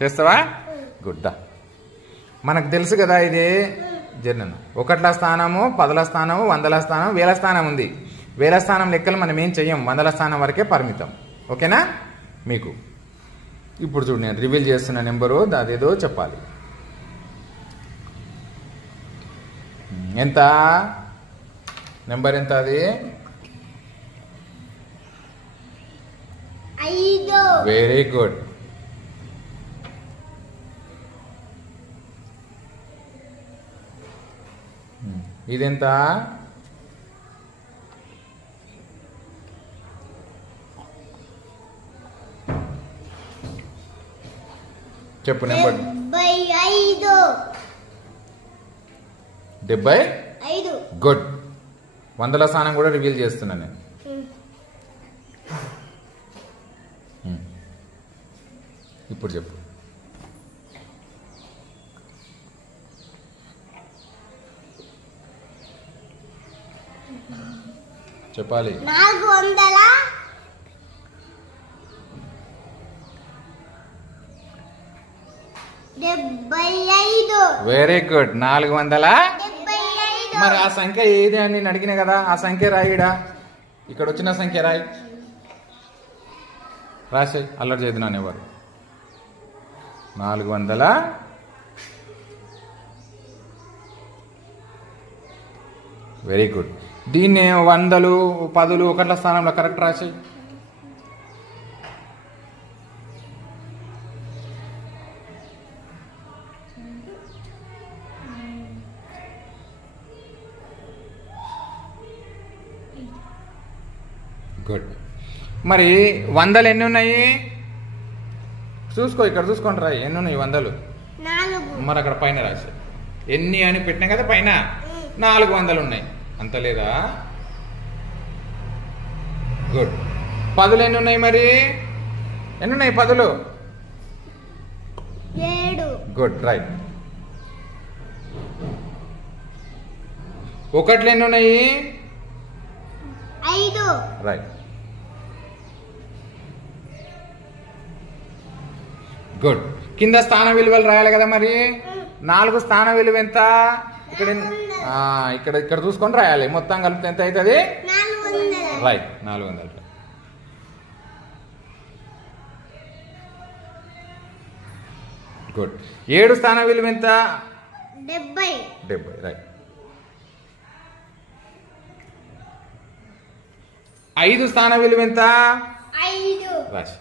చేస్తావా? గుడ్. మనకు తెలుసు కదా ఇది జర్నన్. 1ల స్థానము, 10ల స్థానము, 100ల స్థానం, 1000ల స్థానం ఉంది. 1000ల స్థానం లెక్కలు మనం ఏం చెయ్యం, 100ల స్థానం వరకే పరిమితం. ఓకేనా మీకు? ఇప్పుడు చూడు, నేను రివీల్ చేస్తున్న నెంబరు అదేదో చెప్పాలి. ఎంత నెంబర్? ఎంత అది? 5. Very good. ఇదెంత? చెప్పు నెంబర్. 75. 75. గుడ్. 100ల స్థానం కూడా రివీల్ చేస్తున్నా నేను. ఇప్పుడు చెప్పు. చెప్పాలి. 400. Very good. 400. 75. మరి ఆ సంఖ్య ఏది అని నేను అడిగిన కదా, ఆ సంఖ్య రాయిడా. ఇక్కడ వచ్చిన సంఖ్య రాయి. రాసే, అల్లరి చేద్దాను ఎవరు. 400. Very good. దీన్ని 100లు, 10లు, 1ల స్థానంలో కరెక్ట్ రాసేయి. గుడ్. మరి 100లు ఎన్ని ఉన్నాయి చూసుకో, ఇక్కడ చూసుకోండి రాయి. ఎన్ని ఉన్నాయి 100లు? 4. మరి అక్కడ పైన రాసే. ఎన్ని అని పెట్టినా కదా పైన. 400లు ఉన్నాయి. అంత లేదా? గుడ్. 10లు ఎన్ని ఉన్నాయి మరి? ఎన్ని ఉన్నాయి 10లు? 7. Good, right. 1లు ఎన్ని ఉన్నాయి? 5. రైట్. గుడ్. కింద స్థాన విలువలు రాయాలి కదా మరి. 4 స్థాన విలువ ఎంత? ఇక్కడ ఇక్కడ చూసుకొని రాయాలి. మొత్తం కలిపితే ఎంత అవుతుంది? 400. రైట్, 400. గుడ్. 7 స్థాన విలువ ఎంత? 70. 70. రైట్. 5 స్థాన విలువ ఎంత? 5. రాసి.